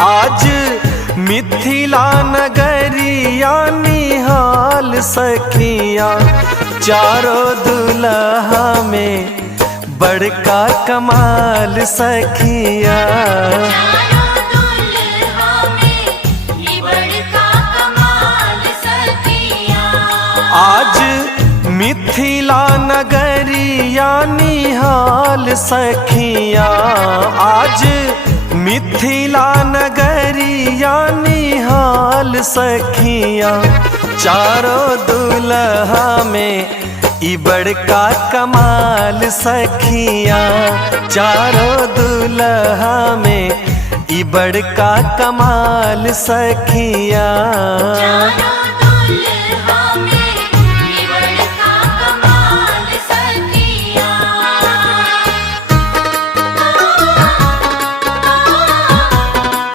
आज मिथिला नगरिया निहाल सखिया, चारों दुल्हा में बड़का कमाल सखिया। आज मिथिला नगरिया निहाल सखिया, आज मिथिला नगरिया निहाल सखिया, चारों दुल्हा में ई बड़का कमाल सखिया, चारों दुल्हा में ई बड़का कमाल सखिया।